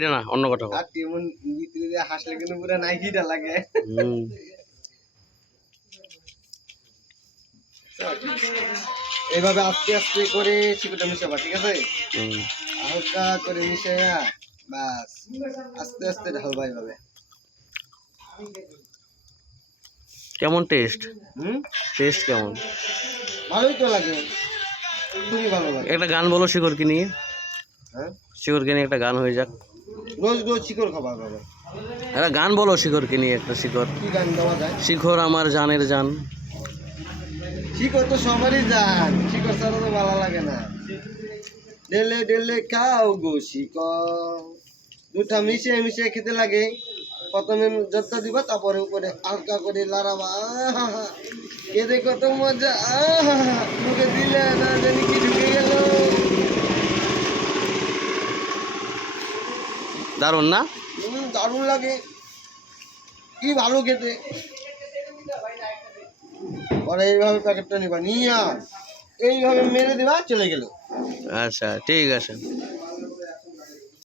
এটা না অন্য কথা বল। আর টিমন ভিতরে দিয়ে হাসলে কিন্তু পুরো নাইকিটা লাগে। এইভাবে আস্তে আস্তে করে শিকড়টা মিশাবা, ঠিক আছে? হালকা করে মিশাইয়া বাস আস্তে আস্তে ঢালবা এইভাবে। কেমন টেস্ট? টেস্ট কেমন? ভালোই তো লাগে, খুবই ভালো লাগে। একটা গান বলো শিকড়কে নিয়ে। হ্যাঁ, শিকড়কে নিয়ে একটা গান হয়ে যাক। রোজ রোজ শিকড় খাবা বাবা। একটা গান বলো শিকড়কে নিয়ে একটা। শিকড় কি গান দেওয়া যায়? শিকড় আমার জানের জান। শিকড় তো সবারই জান, শিকড় ছাড়া তো ভালো লাগে না। ডেলে ডেলে খাও গো শিকড়, দুটা মিশিয়ে মিশিয়ে খেতে লাগে। প্রথমে যত্ন দিবা, তারপরে উপরে হালকা করে লাড়াবা। খেতে কত মজা, মুখে দিলে না জানি কি ঢুকে গেল। দারুণ না? দারুণ লাগে, কি ভালো খেতে। পরে এইভাবে প্যাকেটটা নিবা, নিয়া এইভাবে মেরে দিবা, চলে গেল। আচ্ছা ঠিক আছে।